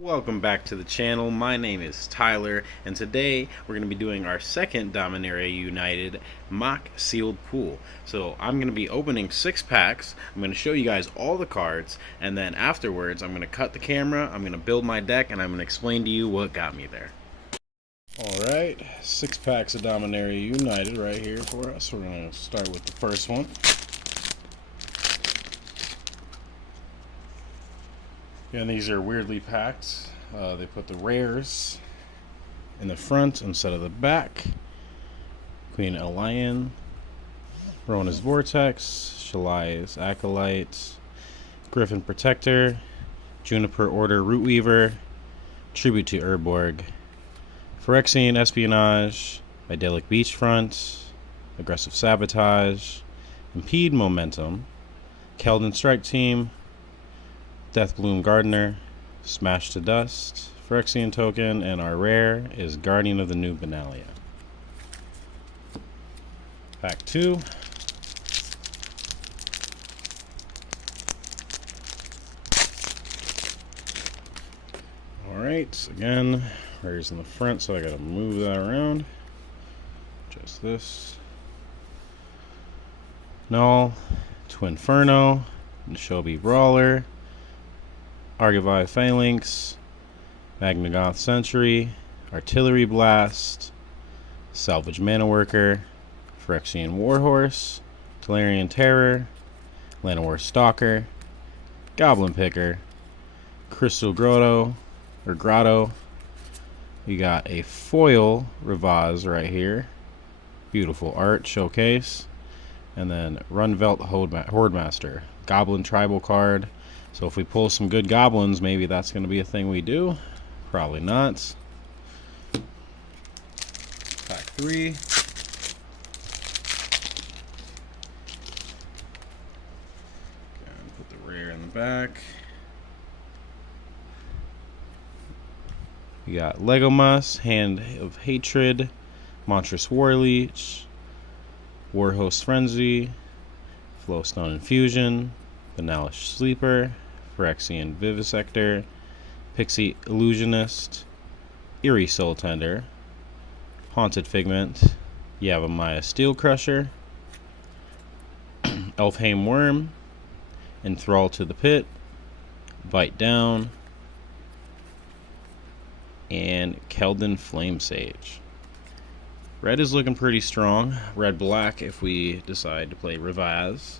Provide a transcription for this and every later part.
Welcome back to the channel. My name is Tyler, and today we're going to be doing our second Dominaria United mock sealed pool. So I'm going to be opening 6 packs. I'm going to show you guys all the cards, and then afterwards I'm going to cut the camera, I'm going to build my deck, and I'm going to explain to you what got me there. Alright, 6 packs of Dominaria United right here for us. We're going to start with the first one. And these are weirdly packed. They put the rares in the front instead of the back. Queen Elian, Rona's Vortex, Shalai's Acolyte, Griffin Protector, Juniper Order Rootweaver, Tribute to Urborg, Phyrexian Espionage, Idyllic Beachfront, Aggressive Sabotage, Impede Momentum, Keldon Strike Team, Deathbloom Gardener, Smash to Dust, Phyrexian Token, and our rare is Guardian of the New Benalia. Pack 2. Alright, again, rares in the front, so I gotta move that around. Just this. Null, Twinferno, Nishobi Brawler, Argivi Phalanx, Magnagoth Sentry, Artillery Blast, Salvage Mana Worker, Phyrexian Warhorse, Talarian Terror, Llanowar Stalker, Goblin Picker, Crystal Grotto, We got a foil Ravaz right here. Beautiful art showcase. And then Runvelt Hordemaster, Goblin Tribal card. So if we pull some good goblins, maybe that's going to be a thing we do. Probably not. Pack 3. Put the rare in the back. We got Legomas, Hand of Hatred, Monstrous Warleech, Warhost Frenzy, Flowstone Infusion, Banalish Sleeper, Phyrexian Vivisector, Pixie Illusionist, Eerie Soul Tender, Haunted Figment, Yavimaya Steel Crusher, Elfheim Worm, Enthrall to the Pit, Bite Down, and Keldon Flame Sage. Red is looking pretty strong. Red-black if we decide to play Ravaz.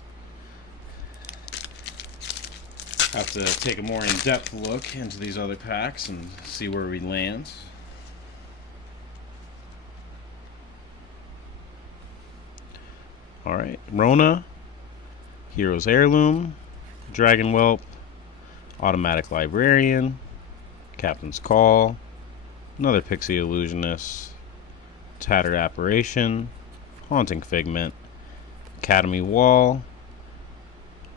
Have to take a more in-depth look into these other packs and see where we land. Alright, Rona, Hero's Heirloom, Dragon Whelp, Automatic Librarian, Captain's Call, another Pixie Illusionist, Tattered Apparition, Haunting Figment, Academy Wall,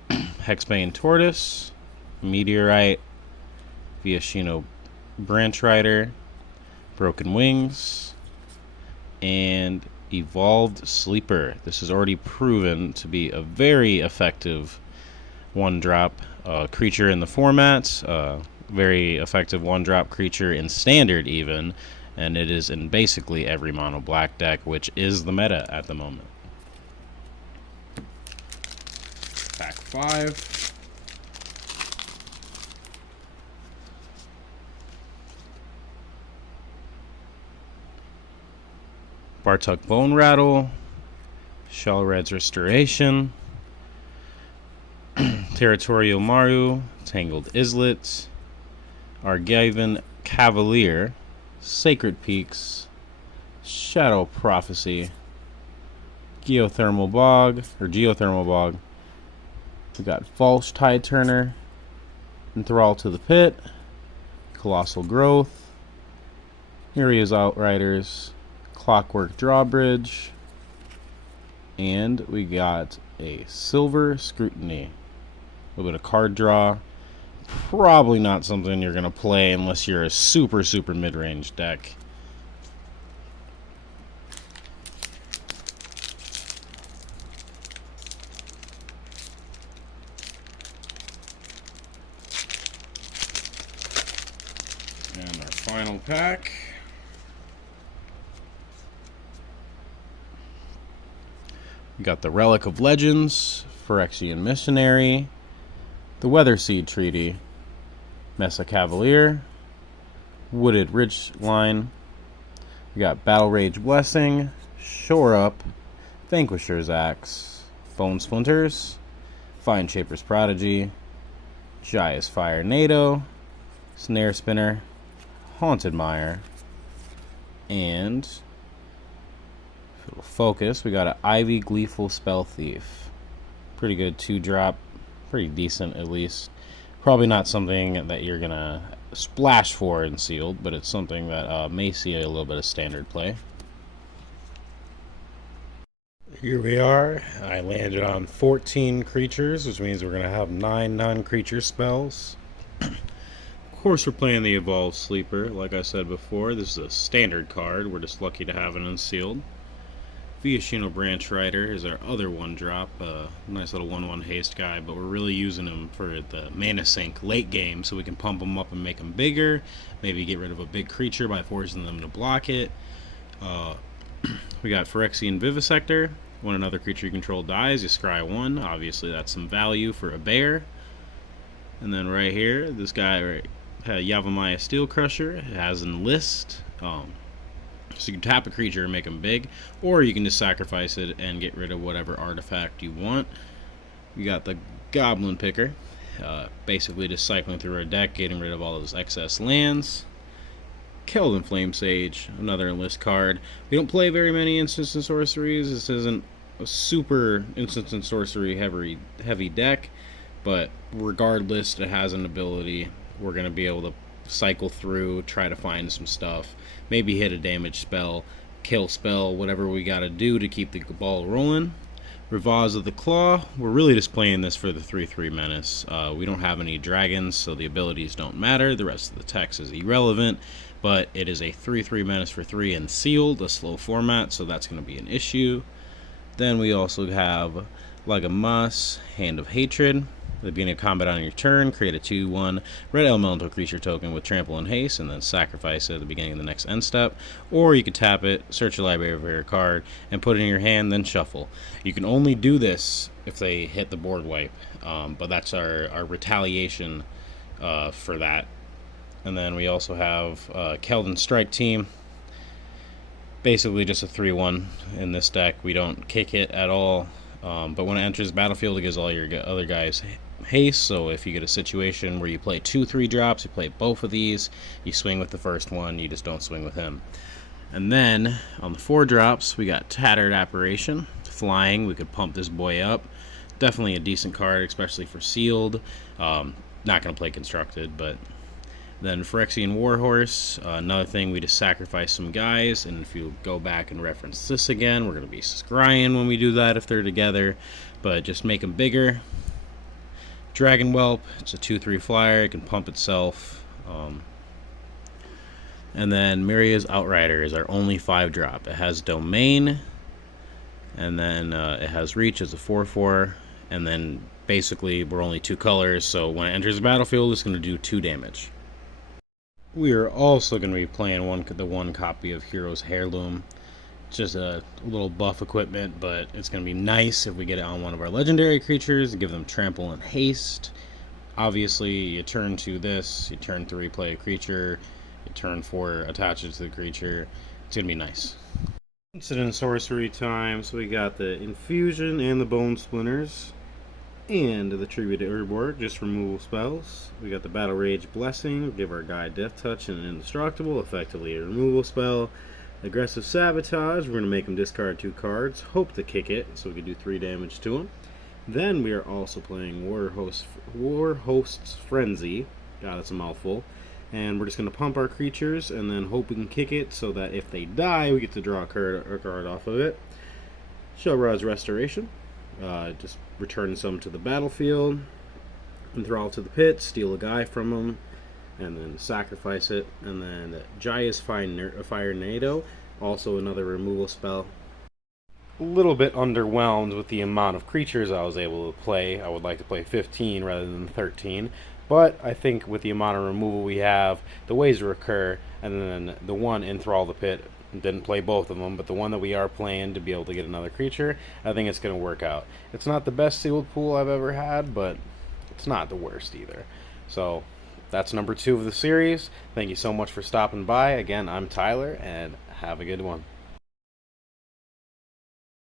Hexbane Tortoise, Meteorite, Viashino Branch Rider, Broken Wings, and Evolved Sleeper. This is already proven to be a very effective one-drop creature in the format. Very effective one-drop creature in Standard even, and it is in basically every mono black deck, which is the meta at the moment. Pack 5. Bartuk Bone Rattle, Shalred's Restoration, Territorial Maru, Tangled Islet, Argivan Cavalier, Sacred Peaks, Shadow Prophecy, Geothermal Bog. We got False Tide Turner, Enthrall to the Pit, Colossal Growth, Heroes Outriders, Clockwork Drawbridge, and we got a Silver Scrutiny. A little bit of card draw. Probably not something you're going to play unless you're a super mid-range deck. And our final pack. We got the Relic of Legends, Phyrexian Missionary, the Weatherseed Treaty, Mesa Cavalier, Wooded Ridgeline. We got Battle Rage Blessing, Shore Up, Vanquisher's Axe, Bone Splinters, Fine Shaper's Prodigy, Jaya's Fire Nado, Snare Spinner, Haunted Mire, and if it'll focus, we got an Ivy Gleeful Spell Thief. Pretty good 2-drop, pretty decent at least. Probably not something that you're gonna splash for in sealed, but it's something that may see a little bit of standard play. Here we are. I landed on 14 creatures, which means we're gonna have 9 non-creature spells. Of course, we're playing the Evolved Sleeper. Like I said before, this is a standard card. We're just lucky to have it unsealed. Viashino Branch Rider is our other 1-drop. Nice little 1/1 haste guy, but we're really using him for the mana sink late game so we can pump him up and make him bigger. Maybe get rid of a big creature by forcing them to block it. We got Phyrexian Vivisector. When another creature you control dies, you scry 1. Obviously, that's some value for a bear. And then right here, this guy, right, Yavimaya Steel Crusher, it has an list. So you can tap a creature and make them big, or you can just sacrifice it and get rid of whatever artifact you want. We got the Goblin Picker, basically just cycling through our deck, getting rid of all those excess lands. Keldon Flame Sage, another enlist card. We don't play very many instants and sorceries. This isn't a super instants and sorcery heavy deck, but regardless, it has an ability. We're going to be able to cycle through, try to find some stuff, maybe hit a damage spell, kill spell, whatever we got to do to keep the ball rolling. Rivaz of the Claw, we're really just playing this for the 3/3 menace. We don't have any dragons, so the abilities don't matter. The rest of the text is irrelevant, but it is a 3/3 menace for 3 and sealed, a slow format, so that's going to be an issue. Then we also have Lagamas, Hand of Hatred. At the beginning of combat on your turn, create a 2/1 red elemental creature token with trample and haste, and then sacrifice it at the beginning of the next end step. Or you could tap it, search your library for your card, and put it in your hand, then shuffle. You can only do this if they hit the board wipe, but that's our retaliation for that. And then we also have Keldon Strike Team. Basically just a 3/1 in this deck. We don't kick it at all, but when it enters the battlefield, it gives all your other guys haste. So if you get a situation where you play 2/3 drops, you play both of these, you swing with the first one, you just don't swing with him. And then on the 4 drops, we got Tattered Apparition. Flying, we could pump this boy up. Definitely a decent card, especially for sealed. Not going to play constructed, but then Phyrexian Warhorse, another thing, we just sacrifice some guys, and if you go back and reference this again, we're going to be scrying when we do that if they're together, but just make them bigger. Dragon Whelp, it's a 2/3 flyer, it can pump itself. And then Myria's Outrider is our only 5-drop. It has Domain, and then it has Reach as a 4/4, and then basically we're only 2 colors, so when it enters the battlefield, it's going to do 2 damage. We are also going to be playing the one copy of Hero's Heirloom. It's just a little buff equipment, but it's going to be nice if we get it on one of our legendary creatures and give them trample and haste. Obviously, you turn 2 this, you turn 3 play a creature, you turn 4 attach it to the creature. It's going to be nice. Incident sorcery time, so we got the Infusion and the Bone Splinters. And the Tribute to Urborg, just removal spells. We got the Battle Rage Blessing, give our guy Death Touch and Indestructible, effectively a removal spell. Aggressive Sabotage, we're going to make him discard 2 cards, hope to kick it, so we can do 3 damage to him. Then we are also playing War Host's Frenzy, God, that's a mouthful. And we're just going to pump our creatures and then hope we can kick it so that if they die, we get to draw a card off of it. Shellrod's Restoration. Just return some to the battlefield, enthrall to the pit, steal a guy from them, and then sacrifice it. And then Jaya's Fire Nado, also another removal spell. A little bit underwhelmed with the amount of creatures I was able to play. I would like to play 15 rather than 13, But I think with the amount of removal we have, the ways to recur, and then the one Enthrall the Pit, didn't play both of them, but the one that we are playing to be able to get another creature, I think it's going to work out. It's not the best sealed pool I've ever had, but it's not the worst either. So that's number 2 of the series. Thank you so much for stopping by. Again, I'm Tyler, and have a good one.